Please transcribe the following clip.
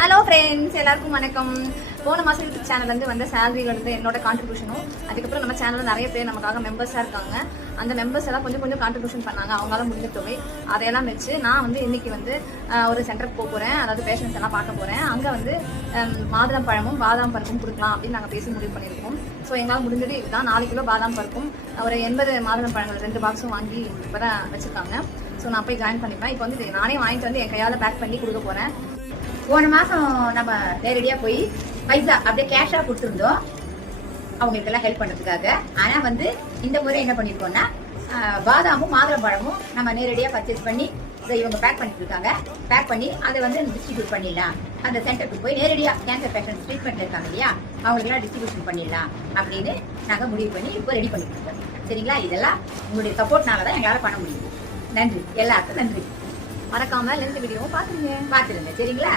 Hello friends, எல்லாருக்கும் வணக்கம். போன மாதம் யூடியூப் சேனல்லேருந்து வந்த சேலரியிலேருந்து என்னோட கான்ட்ரிபியூஷனும், அதுக்கப்புறம் நம்ம சேனலில் நிறைய பேர் நமக்காக மெம்பர்ஸாக இருக்காங்க. அந்த மெம்பர்ஸ் எல்லாம் கொஞ்சம் கொஞ்சம் கான்ட்ரிபியூஷன் பண்ணாங்க. அவங்களால முடிஞ்ச தொகை அதையெல்லாம் வச்சு நான் வந்து இன்றைக்கி வந்து ஒரு சென்டருக்கு போக போகிறேன். அதாவது பேஷண்ட்ஸ் எல்லாம் பார்க்க போகிறேன். அங்கே வந்து மாதுளம் பழமும் பாதாம் பருப்பும் கொடுக்கலாம் அப்படின்னு நாங்கள் பேசி முடிவு பண்ணியிருக்கோம். ஸோ எங்களால் முடிஞ்சது இதுதான். 4 கிலோ பாதாம் பருப்பும் ஒரு 80 மாதுளம் பழங்கள் 2 பாக்ஸும் வாங்கி இப்போ தான் வச்சுருக்காங்க. ஸோ நான் போய் ஜாயின் பண்ணிப்பேன். இப்போ வந்து நானே வாங்கிட்டு வந்து என் கையால் பேக் பண்ணி கொடுக்க போகிறேன். போன மாதம் நம்ம நேரடியாக போய் பைசா அப்படியே கேஷாக கொடுத்துருந்தோம் அவங்களுக்கெல்லாம் ஹெல்ப் பண்ணுறதுக்காக. ஆனால் வந்து இந்த முறை என்ன பண்ணியிருக்கோம்னா பாதாமும் மாதுளம்பழமும் நம்ம நேரடியாக பர்ச்சேஸ் பண்ணி இதை இவங்க பேக் பண்ணிட்டு இருக்காங்க. பேக் பண்ணி அதை வந்து டிஸ்ட்ரிபியூட் பண்ணிடலாம். அந்த சென்டருக்கு போய் நேரடியாக கேன்சர் பேஷண்ட் ட்ரீட்மெண்ட் இருக்காங்க இல்லையா, அவங்களுக்கெல்லாம் டிஸ்ட்ரிபியூஷன் பண்ணிடலாம் அப்படின்னு நாங்கள் முடிவு பண்ணி இப்போ ரெடி பண்ணிட்டு இருக்கோம். சரிங்களா? இதெல்லாம் உங்களுடைய சப்போர்ட்னால தான் எங்களால் பண்ண முடியுது. நன்றி, எல்லாருக்கும் நன்றி. மறக்காமல் இந்த வீடியோவும் பார்த்துருங்க. சரிங்களா?